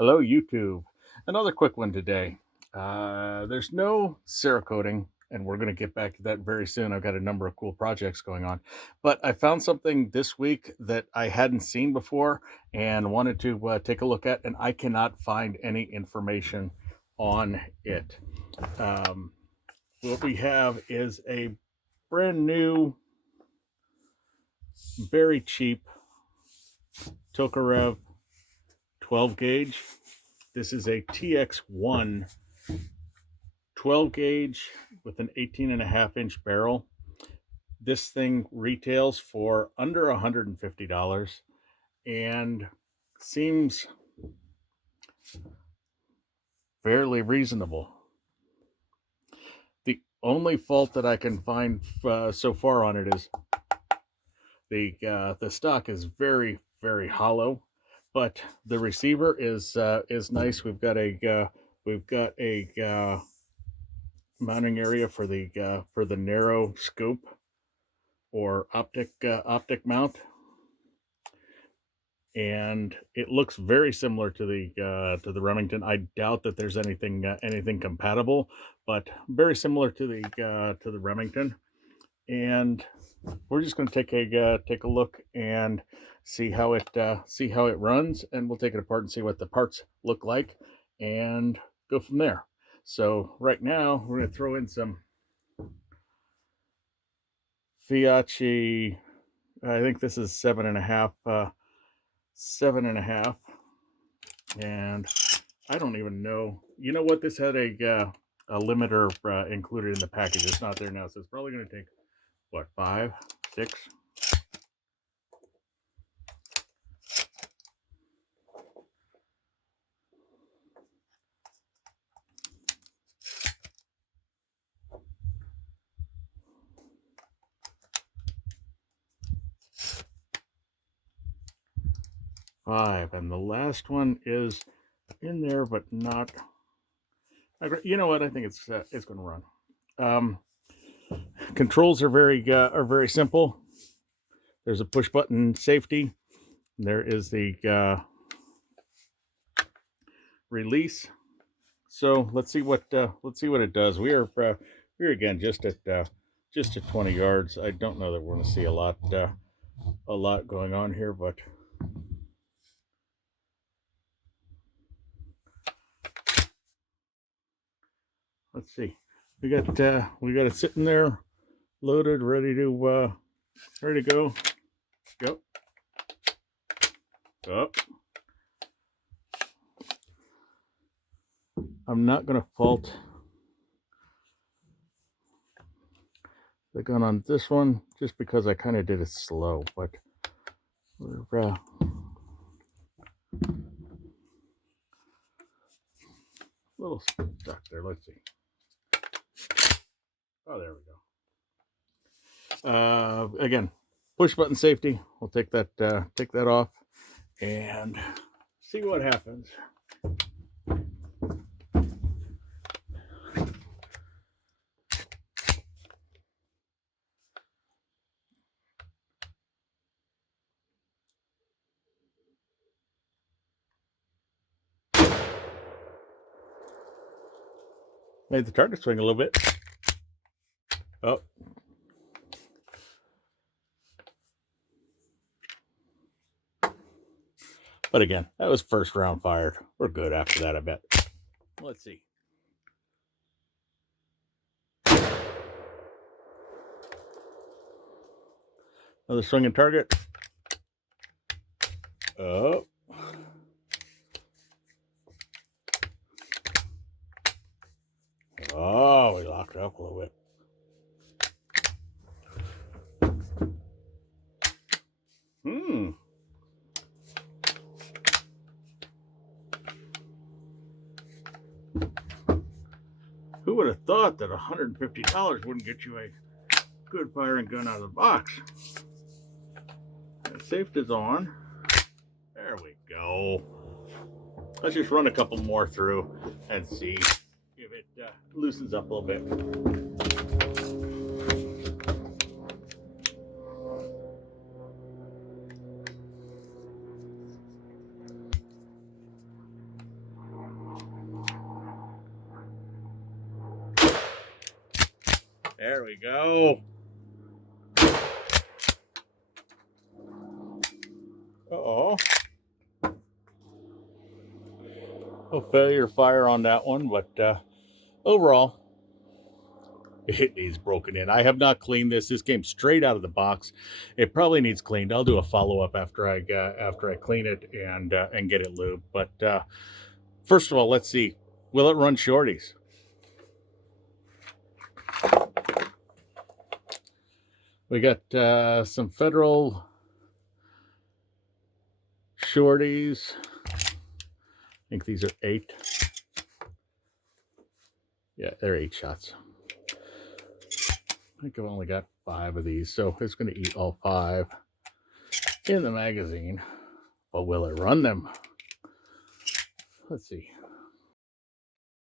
Hello, YouTube. Another quick one today. There's no Cerakoting, and we're going to get back to that very soon. I've got a number of cool projects going on, but I found something this week that I hadn't seen before and wanted to take a look at, and I cannot find any information on it. Um, what we have is a brand new, very cheap Tokarev 12 gauge. This is a TX1 12 gauge with an 18.5-inch barrel. This thing retails for under $150 and seems fairly reasonable. The only fault that I can find so far on it is the stock is very, very hollow, but the receiver is nice. We've got a mounting area for the narrow scope or optic mount, and it looks very similar to the Remington. I doubt that there's anything compatible, but very similar to the Remington. And we're just going to take a look and see how it runs, and we'll take it apart and see what the parts look like and go from there. So right now we're going to throw in some Fiachi. I think this is 7.5, and I don't even know. You know what? This had a limiter included in the package. It's not there now, so it's probably going to take what, 5, 6. And the last one is in there, but not. You know what? I think it's going to run. Controls are very simple. There's a push button safety. There is the release. So let's see what it does. We're again just at 20 yards. I don't know that we're going to see a lot going on here, but let's see. We got it sitting there, loaded, ready to go. Go. Up. I'm not going to fault the gun on this one just because I kind of did it slow, but we're a little stuck there. Let's see. Oh, there we go. Again, push button safety. We'll take that off and see what happens. Made the target swing a little bit. Oh. But again, that was first round fired. We're good after that, I bet. Let's see. Another swinging target. Oh. Oh, we locked it up a little bit. Who would have thought that $150 wouldn't get you a good firing gun out of the box? The safety's on. There we go. Let's just run a couple more through and see if it loosens up a little bit. There we go. Uh-oh. A failure fire on that one, but overall, it is broken in. I have not cleaned this. This came straight out of the box. It probably needs cleaned. I'll do a follow-up after I clean it and get it lubed. But first of all, let's see. Will it run shorties? We got some Federal shorties. I think these are 8. Yeah, they're 8 shots. I think I've only got 5 of these, so it's going to eat all 5 in the magazine. But will it run them? Let's see.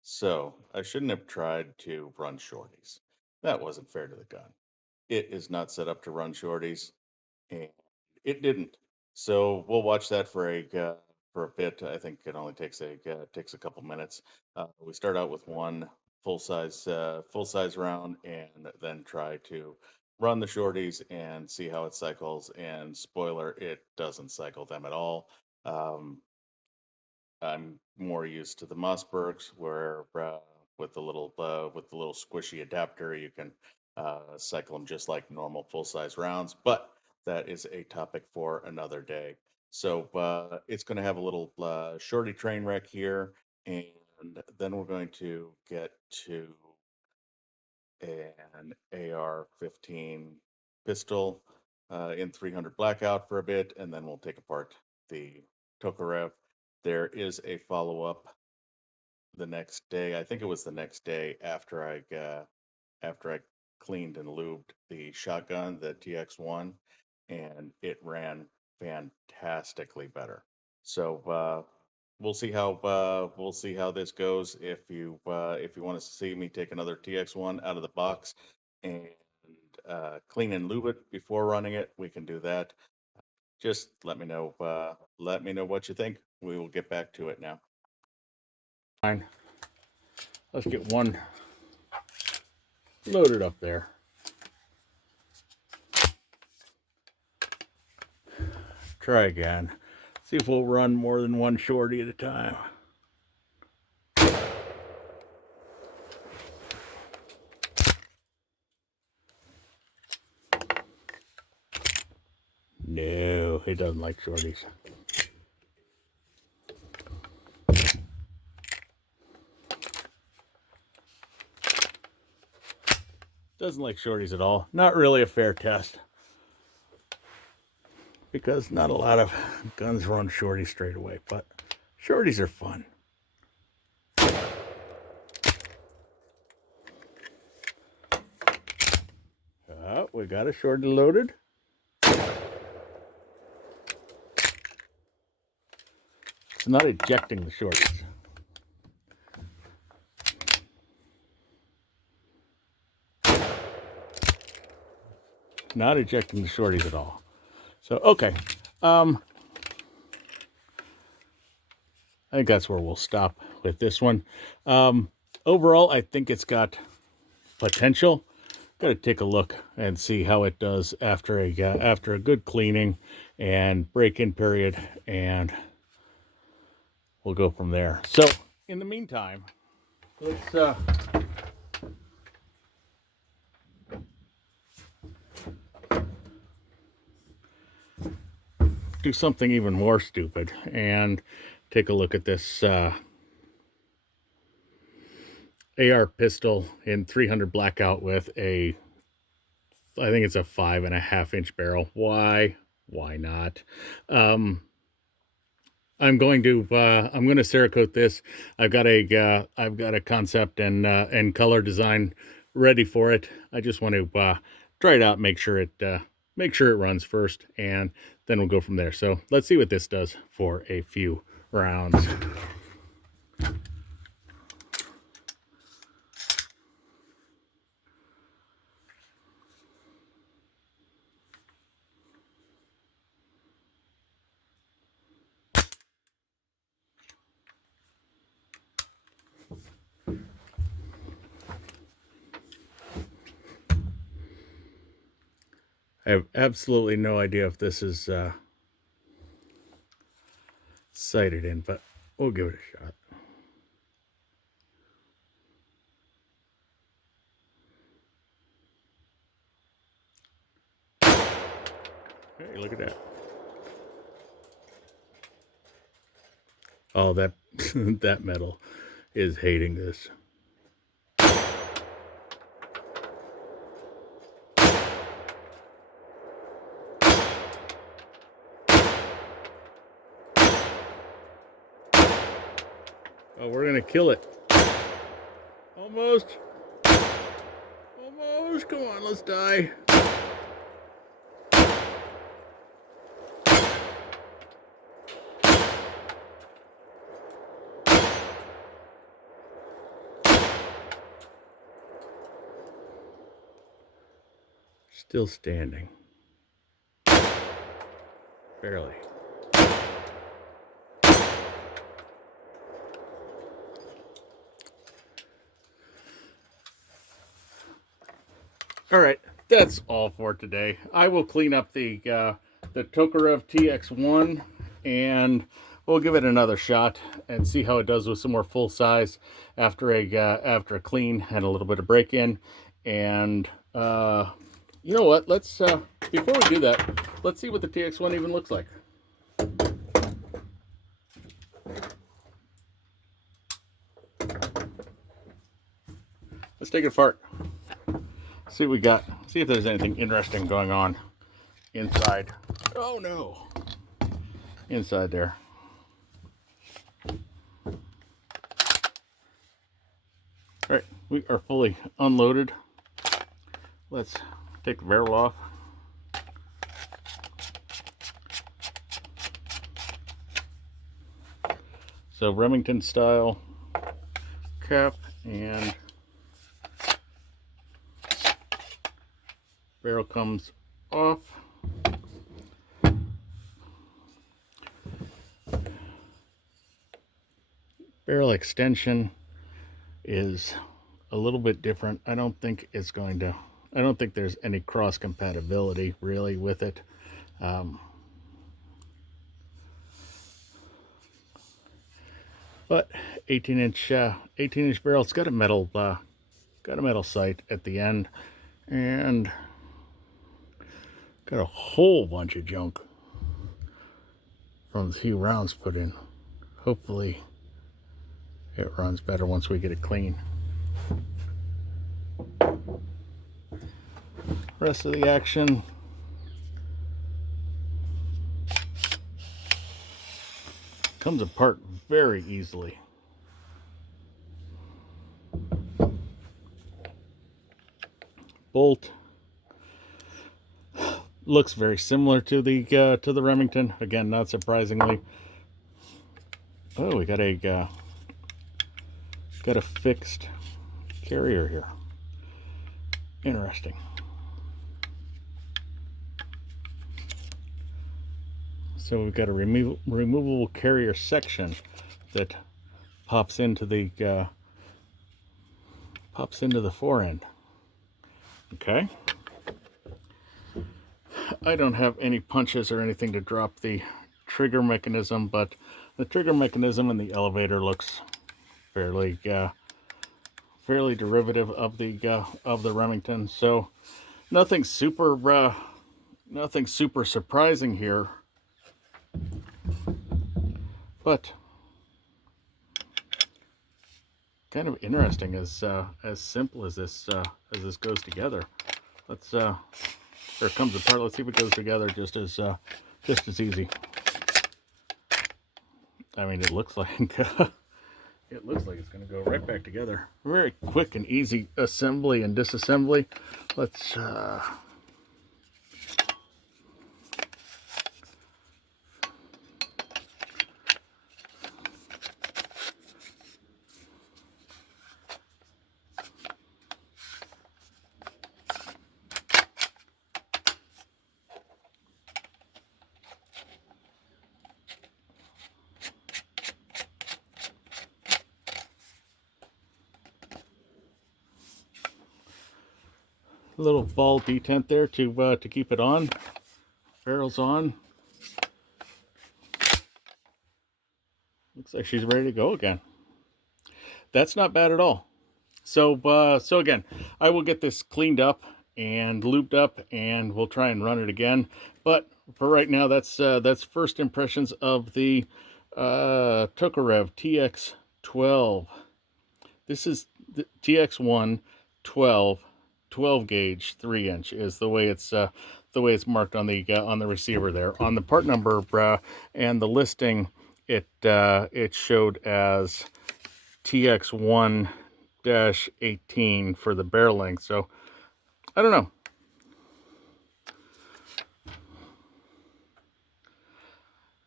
So, I shouldn't have tried to run shorties. That wasn't fair to the gun. It is not set up to run shorties, and it didn't. So we'll watch that for a bit. I think it only takes a couple minutes. We start out with one full size round, and then try to run the shorties and see how it cycles. And spoiler, it doesn't cycle them at all. Um, I'm more used to the Mossbergs, where with the little squishy adapter, you can cycle them just like normal full size rounds. But that is a topic for another day. So it's going to have a little shorty train wreck here, and then we're going to get to an AR-15 pistol in 300 Blackout for a bit, and then we'll take apart the Tokarev. There is a follow up the next day. I think it was the next day after I cleaned and lubed the shotgun, the TX1, and it ran fantastically better. So we'll see how this goes. If you want to see me take another TX1 out of the box and clean and lube it before running it, we can do that. Just let me know. Let me know what you think. We will get back to it now. Fine. Let's get one loaded up there. Try again. See if we'll run more than one shorty at a time. No, it doesn't like shorties. Doesn't like shorties at all. Not really a fair test, because not a lot of guns run shorties straight away, but shorties are fun. We got a shorty loaded. It's not ejecting the shorties. Not ejecting the shorties at all. So, okay. I think that's where we'll stop with this one. Overall, I think it's got potential. Got to take a look and see how it does after a good cleaning and break-in period, and we'll go from there. So, in the meantime, let's do something even more stupid and take a look at this AR pistol in 300 Blackout with I think it's a 5.5-inch barrel. Why not? I'm going to Cerakote this. I've got a concept and color design ready for it. I just want to try it out, make sure it runs first, and then we'll go from there. So let's see what this does for a few rounds. I have absolutely no idea if this is sighted in, but we'll give it a shot. Hey, look at that. Oh, that that metal is hating this. Oh, we're gonna kill it. Almost. Almost. Come on, let's die. Still standing. Barely. All right, that's all for today. I will clean up the Tokarev TX1, and we'll give it another shot and see how it does with some more full size after a clean and a little bit of break in. And you know what? Let's before we do that, let's see what the TX1 even looks like. Let's take it apart. See what we got. See if there's anything interesting going on inside. Oh no! Inside there. All right, we are fully unloaded. Let's take the barrel off. So Remington style cap and barrel comes off. Barrel extension is a little bit different. I don't think there's any cross compatibility really with it. But 18-inch barrel. It's got a metal sight at the end, and got a whole bunch of junk from the few rounds put in. Hopefully it runs better once we get it clean. Rest of the action comes apart very easily. Bolt looks very similar to the Remington. Again, not surprisingly. Oh, we got a fixed carrier here. Interesting. So we've got a removable carrier section that pops into the forend. Okay. I don't have any punches or anything to drop the trigger mechanism, but the trigger mechanism in the elevator looks fairly derivative of the Remington. So nothing super surprising here, but kind of interesting as simple as this goes together. Let's or it comes apart. Let's see if it goes together just as easy. I mean, it looks like it's going to go right back together. Very quick and easy assembly and disassembly. Let's little ball detent there to keep it on. Barrel's on. Looks like she's ready to go again. That's not bad at all. So so again, I will get this cleaned up and lubed up, and we'll try and run it again. But for right now, that's first impressions of the Tokarev TX12. This is the TX1 12 gauge 3-inch is the way it's marked on the receiver there. On the part number and the listing, it showed as TX1-18 for the barrel length. So I don't know.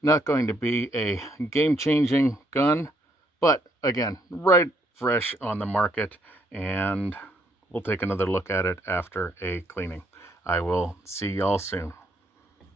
Not going to be a game-changing gun, but again, right fresh on the market, and we'll take another look at it after a cleaning. I will see y'all soon.